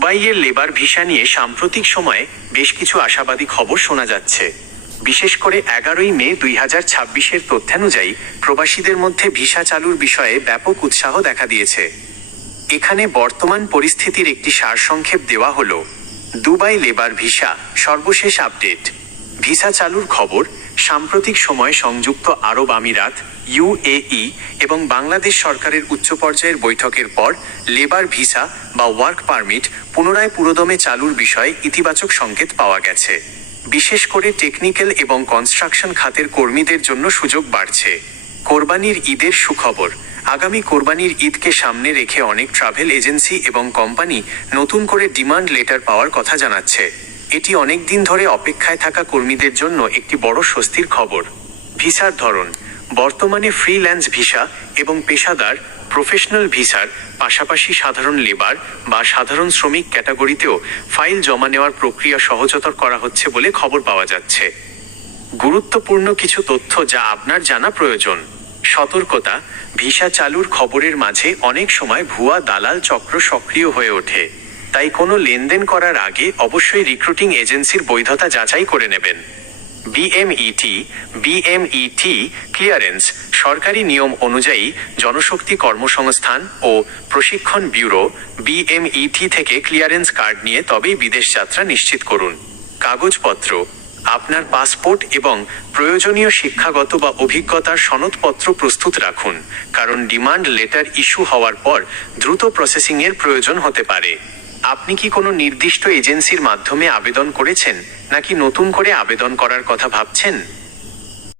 দুবাইয়ের labour visa নিয়ে সাম্প্রতিক সময়ে বেশ কিছু আশাবাদী খবর শোনা যাচ্ছে। বিশেষ করে 11ই মে 2026-এর তথ্যানুযায়ী প্রবাসীদের মধ্যে ভিসা চালুর বিষয়ে ব্যাপক উৎসাহ দেখা দিয়েছে। এখানে বর্তমান পরিস্থিতির একটি সারসংক্ষেপ দেওয়া হলো। দুবাই লেবার ভিসা সর্বশেষ আপডেট। ভিসা চালুর খবর। সাম্প্রতিক সময়ে সংযুক্ত আরব আমিরাত, ইউএই এবং বাংলাদেশ সরকারের উচ্চ পর্যায়ের বৈঠকের পর লেবার ভিসা বা ওয়ার্ক পারমিট পুনরায় পুরোদমে চালুর বিষয়ে ইতিবাচক সংকেত পাওয়া গেছে। বিশেষ করে টেকনিক্যাল এবং কনস্ট্রাকশন খাতের কর্মীদের জন্য সুযোগ বাড়ছে। কোরবানির ঈদের সুখবর। আগামী কোরবানির ঈদকে সামনে রেখে অনেক ট্রাভেল এজেন্সি এবং কোম্পানি নতুন করে ডিমান্ড লেটার পাওয়ার কথা জানাচ্ছে। এটি অনেক দিন ধরে অপেক্ষায় থাকা কর্মীদের জন্য একটি বড় স্বস্তির খবর। ভিসার ধরন। বর্তমানে ফ্রিল্যান্স ভিসা এবং পেশাদার প্রফেশনাল ভিসার পাশাপাশি সাধারণ লেবার বা সাধারণ শ্রমিক ক্যাটাগরিতেও ফাইল জমা নেওয়ার প্রক্রিয়া সহজতর করা হচ্ছে বলে খবর পাওয়া যাচ্ছে। গুরুত্বপূর্ণ কিছু তথ্য যা আপনার জানা প্রয়োজন। সতর্কতা। ভিসা চালুর খবরের মাঝে অনেক সময় ভুয়া দালাল চক্র সক্রিয় হয়ে ওঠে, তাই কোনো লেনদেন করার আগে অবশ্যই রিক্রুটিং এজেন্সির বৈধতা যাচাই করে নেবেন। বিএমইটি ক্লিয়ারেন্স সরকারি নিয়ম অনুযায়ী জনশক্তি কর্মসংস্থান ও প্রশিক্ষণ ব্যুরো বিএমইটি থেকে ক্লিয়ারেন্স কার্ড নিয়ে তবেই বিদেশ যাত্রা নিশ্চিত করুন। কাগজপত্র। আপনার পাসপোর্ট এবং প্রয়োজনীয় শিক্ষাগত বা অভিজ্ঞতার সনদপত্র প্রস্তুত রাখুন, কারণ ডিমান্ড লেটার ইস্যু হওয়ার পর দ্রুত প্রসেসিংয়ের প্রয়োজন হতে পারে। আপনি কি কোনো নির্দিষ্ট এজেন্সির মাধ্যমে আবেদন করেছেন নাকি নতুন করে আবেদন করার কথা ভাবছেন?